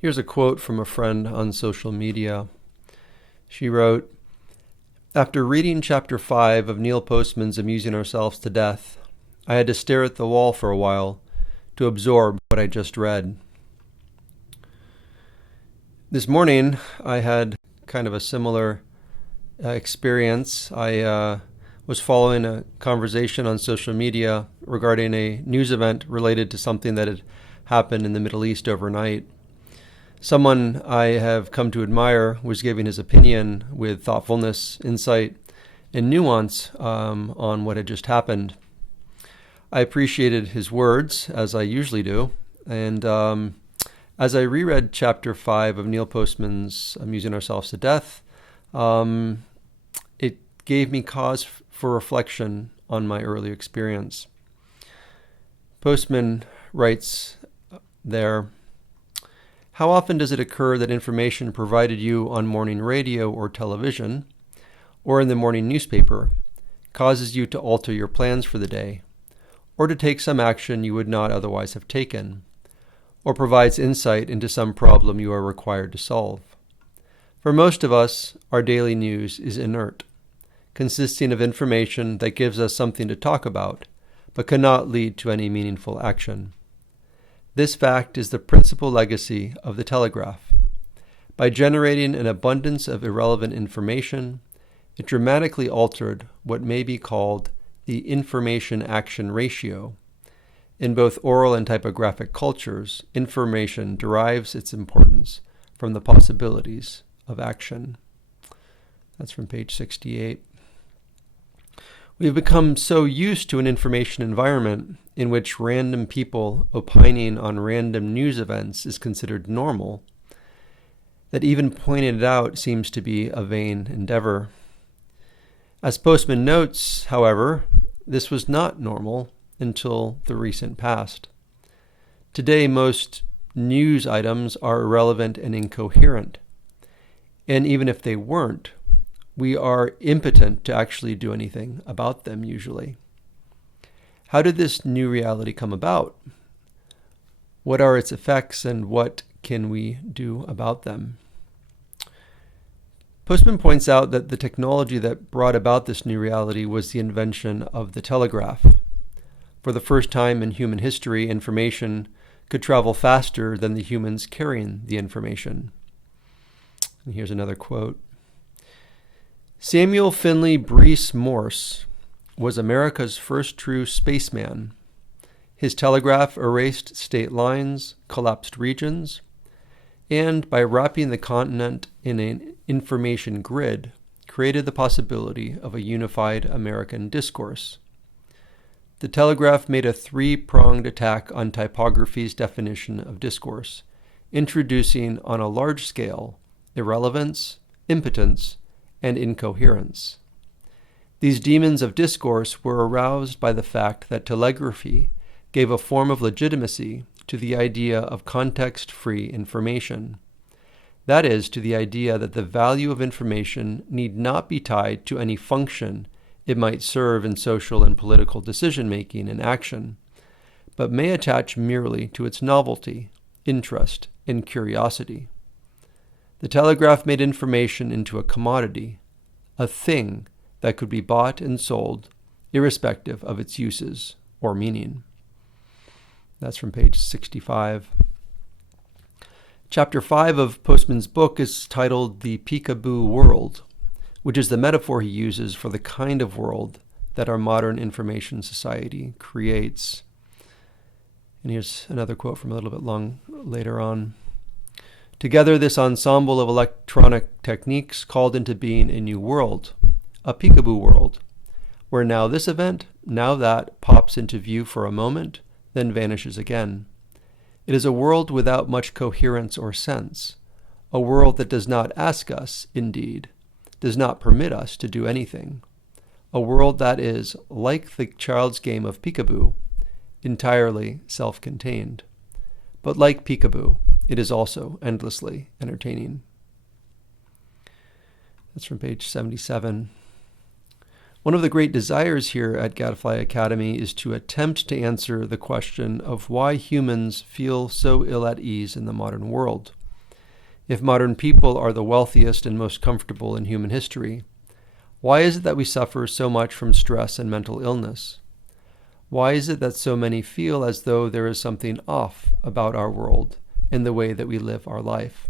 Here's a quote from a friend on social media. She wrote, "After reading chapter 5 of Neil Postman's Amusing Ourselves to Death, I had to stare at the wall for a while to absorb what I just read." This morning, I had kind of a similar experience. I was following a conversation on social media regarding a news event related to something that had happened in the Middle East overnight. Someone I have come to admire was giving his opinion with thoughtfulness, insight, and nuance on what had just happened. I appreciated his words, as I usually do, and as I reread chapter 5 of Neil Postman's Amusing Ourselves to Death, it gave me cause for reflection on my early experience. Postman writes there, "How often does it occur that information provided you on morning radio or television, or in the morning newspaper, causes you to alter your plans for the day, or to take some action you would not otherwise have taken, or provides insight into some problem you are required to solve? For most of us, our daily news is inert, consisting of information that gives us something to talk about, but cannot lead to any meaningful action. This fact is the principal legacy of the telegraph. By generating an abundance of irrelevant information, it dramatically altered what may be called the information-action ratio. In both oral and typographic cultures, information derives its importance from the possibilities of action." That's from page 68. We've become so used to an information environment in which random people opining on random news events is considered normal that even pointing it out seems to be a vain endeavor. As Postman notes, however, this was not normal until the recent past. Today, most news items are irrelevant and incoherent. And even if they weren't, we are impotent to actually do anything about them usually. How did this new reality come about? What are its effects and what can we do about them? Postman points out that the technology that brought about this new reality was the invention of the telegraph. For the first time in human history, information could travel faster than the humans carrying the information. And here's another quote. "Samuel Finley Breese Morse was America's first true spaceman. His telegraph erased state lines, collapsed regions, and by wrapping the continent in an information grid, created the possibility of a unified American discourse. The telegraph made a three-pronged attack on typography's definition of discourse, introducing on a large scale irrelevance, impotence, and incoherence. These demons of discourse were aroused by the fact that telegraphy gave a form of legitimacy to the idea of context-free information. That is, to the idea that the value of information need not be tied to any function it might serve in social and political decision-making and action, but may attach merely to its novelty, interest, and curiosity. The telegraph made information into a commodity, a thing that could be bought and sold, irrespective of its uses or meaning." That's from page 65. Chapter 5 of Postman's book is titled The Peekaboo World, which is the metaphor he uses for the kind of world that our modern information society creates. And here's another quote from a little bit long later on. "Together, this ensemble of electronic techniques called into being a new world, a peekaboo world, where now this event, now that pops into view for a moment, then vanishes again. It is a world without much coherence or sense, a world that does not ask us, indeed, does not permit us to do anything, a world that is, like the child's game of peekaboo, entirely self-contained. But like peekaboo, it is also endlessly entertaining." That's from page 77. One of the great desires here at Gadfly Academy is to attempt to answer the question of why humans feel so ill at ease in the modern world, If modern people are the wealthiest and most comfortable in human history, why is it that we suffer so much from stress and mental illness? Why is it that so many feel as though there is something off about our world and the way that we live our life?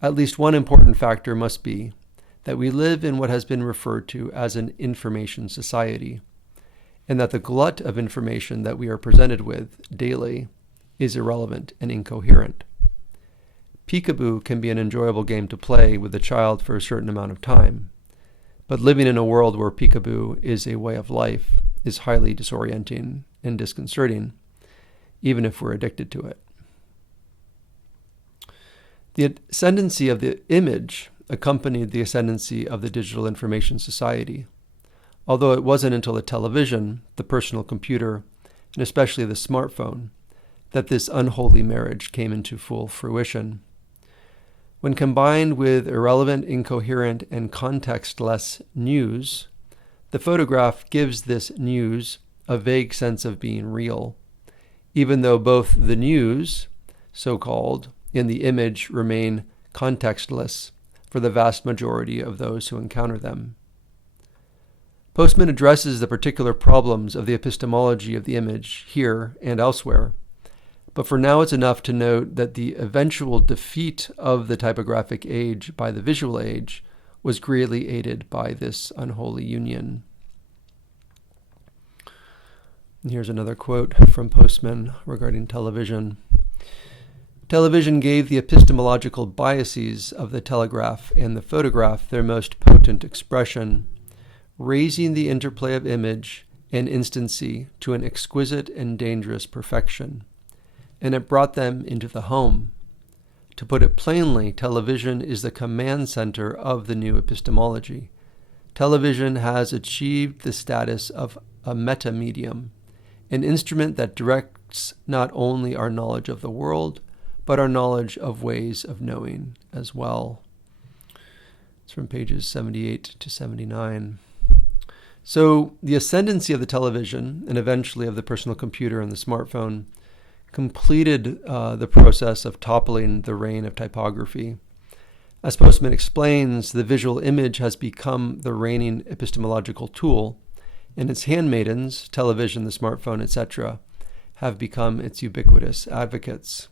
At least one important factor must be that we live in what has been referred to as an information society, and that the glut of information that we are presented with daily is irrelevant and incoherent. Peekaboo can be an enjoyable game to play with a child for a certain amount of time, but living in a world where peekaboo is a way of life is highly disorienting and disconcerting, even if we're addicted to it. The ascendancy of the image accompanied the ascendancy of the digital information society, although it wasn't until the television, the personal computer, and especially the smartphone, that this unholy marriage came into full fruition. When combined with irrelevant, incoherent, and context-less news, the photograph gives this news a vague sense of being real, even though both the news, so-called, and the image remain contextless for the vast majority of those who encounter them. Postman addresses the particular problems of the epistemology of the image here and elsewhere, but for now it's enough to note that the eventual defeat of the typographic age by the visual age was greatly aided by this unholy union. And here's another quote from Postman regarding television. Television gave the epistemological biases of the telegraph and the photograph their most potent expression, raising the interplay of image and instancy to an exquisite and dangerous perfection, and it brought them into the home. To put it plainly, television is the command center of the new epistemology. Television has achieved the status of a meta-medium, an instrument that directs not only our knowledge of the world, but our knowledge of ways of knowing as well. It's from pages 78 to 79. So the ascendancy of the television, and eventually of the personal computer and the smartphone, completed the process of toppling the reign of typography. As Postman explains, the visual image has become the reigning epistemological tool, and its handmaidens, television, the smartphone, etc., have become its ubiquitous advocates.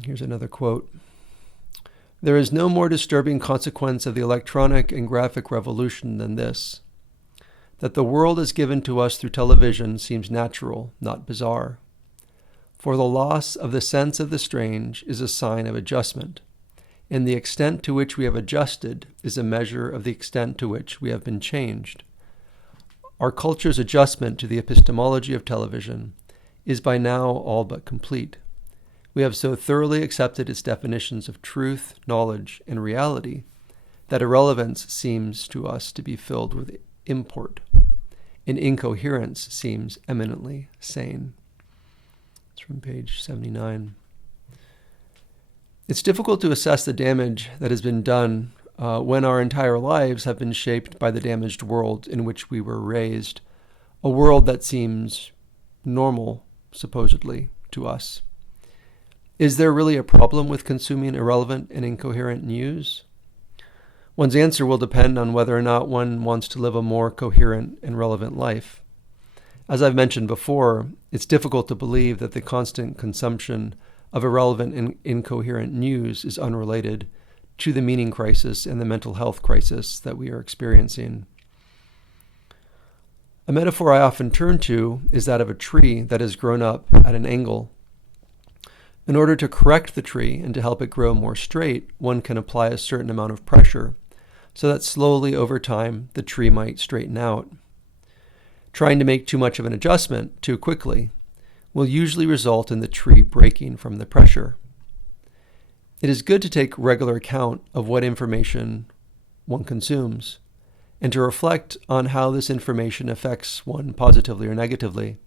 Here's another quote. There is no more disturbing consequence of the electronic and graphic revolution than this, that the world as given to us through television seems natural, not bizarre. For the loss of the sense of the strange is a sign of adjustment, and the extent to which we have adjusted is a measure of the extent to which we have been changed. Our culture's adjustment to the epistemology of television is by now all but complete. We have so thoroughly accepted its definitions of truth, knowledge, and reality that irrelevance seems to us to be filled with import, and incoherence seems eminently sane. It's from page 79. It's difficult to assess the damage that has been done when our entire lives have been shaped by the damaged world in which we were raised, a world that seems normal, supposedly, to us. Is there really a problem with consuming irrelevant and incoherent news? One's answer will depend on whether or not one wants to live a more coherent and relevant life. As I've mentioned before, it's difficult to believe that the constant consumption of irrelevant and incoherent news is unrelated to the meaning crisis and the mental health crisis that we are experiencing. A metaphor I often turn to is that of a tree that has grown up at an angle. In order to correct the tree and to help it grow more straight, one can apply a certain amount of pressure, so that slowly over time the tree might straighten out. Trying to make too much of an adjustment too quickly will usually result in the tree breaking from the pressure. It is good to take regular account of what information one consumes, and to reflect on how this information affects one positively or negatively.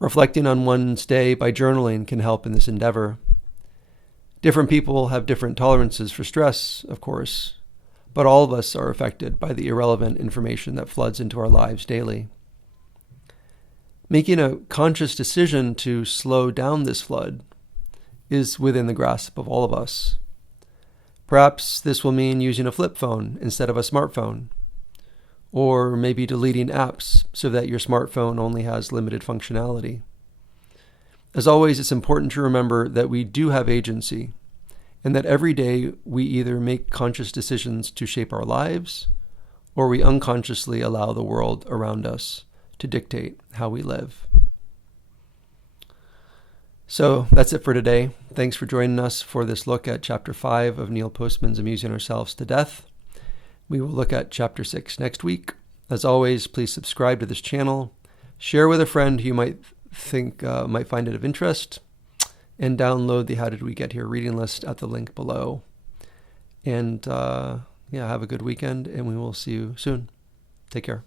Reflecting on one's day by journaling can help in this endeavor. Different people have different tolerances for stress, of course, but all of us are affected by the irrelevant information that floods into our lives daily. Making a conscious decision to slow down this flood is within the grasp of all of us. Perhaps this will mean using a flip phone instead of a smartphone, or maybe deleting apps so that your smartphone only has limited functionality. As always, it's important to remember that we do have agency, and that every day we either make conscious decisions to shape our lives, or we unconsciously allow the world around us to dictate how we live. So that's it for today. Thanks for joining us for this look at Chapter 5 of Neil Postman's Amusing Ourselves to Death. We will look at Chapter 6 next week. As always, please subscribe to this channel, share with a friend who you might think might find it of interest, and download the How Did We Get Here reading list at the link below. And have a good weekend, and we will see you soon. Take care.